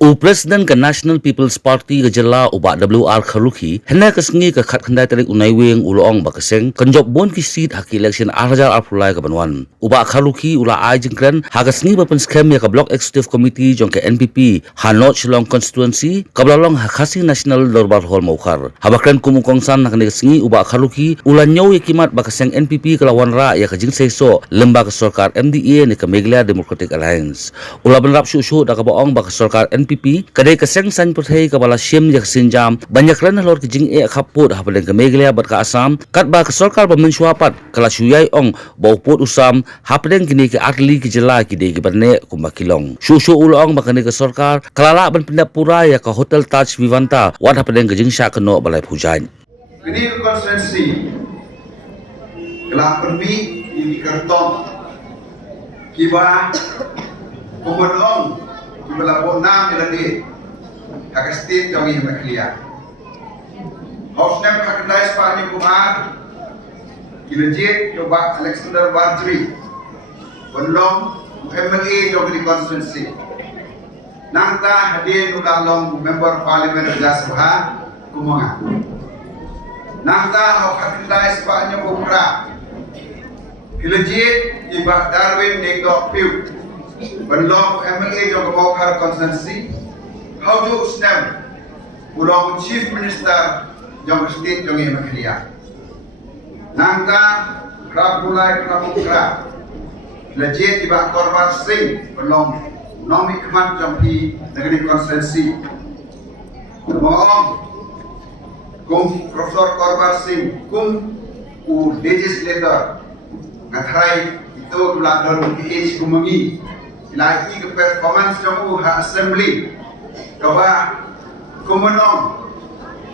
Presiden ke National People's Party ke jela ubak WR Kharuki hendak kesengi ke khat khandai tarik unai wing ulong bakaseng kenjob bon ki seat haki election arjar arpulai ke banwan ubak Kharuki ula ai jengkran ha kesengi ba Pynskhem ya ke block executive committee jong ke NPP Hanot Shillong Constituency kablalong ha khasi national dorbar hall maukar habakran kumukongsan nak kesengi ubak Kharuki ula nyau ya kimat bakaseng NPP ke lawan ra ya ke jingsei so lembaga sarkar MDA ni ke Meghalaya Democratic Alliance ula benrap syuk-syuk dak baong bak sarkar NPP kadai keseng san perthai kabala syem jak sinjam banyak ran lor kijing khaput hapadeng ke Meghalaya bat ka Assam kat ba ke sarkar pemensuapat kala syuyai ong bauput usam hapadeng kini ke atli ke jela kidai ke bane kumbakilong syuk-syuk ulong bakane ke sarkar kalala ban pendapura ya ke hotel Taj Vivanta wat hapadeng ke jingsha keno balai pujan kini Constituency kelak perbi ini kertong kiba pemodong kiba nam iladi hakastin kami maklia Hausnem hakandai Spanya Kumar kilajit coba Alexander Warjri Bonlong MLA jogi Constituency nangta hadir nudalong member parliament Rajya Sabha Kumonga nangta hakandai Spanya Kumar kilajit iba Darwin Negdok Piu Bonlong MLA jogi Bokar Constituency how to Usnem Ulong Chief Minister Jong State Jong Maklia nangka Krabulai Krabukra legit iba Korban Singh Ulong Nomi Kmat Jompi Negeri Constituency Mohon Kum Profesor Korban Singh Kum U Legislator Ngatrai itu Gulador PH Kumungi lagi ke performance Jom Assembly Kaba Kumunong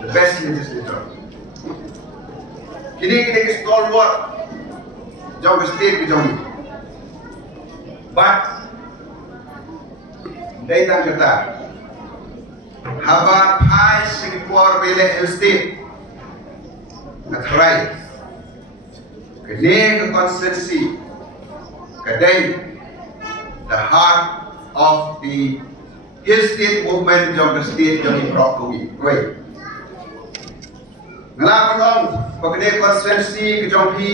the best legislator. Kini kita stalwart Jong State ke Jong. But datang kata haba Pai Singapore Bele State Ngatrai Kini ke Constituency Kadai the heart of the Hill State movement Jong State Jong Prokowi. Wait. Ngelapan ong pagkede Constituency ke Jompi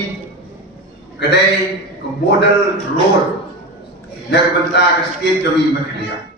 kadai ke model role nak bentar ke State Jong Maklia.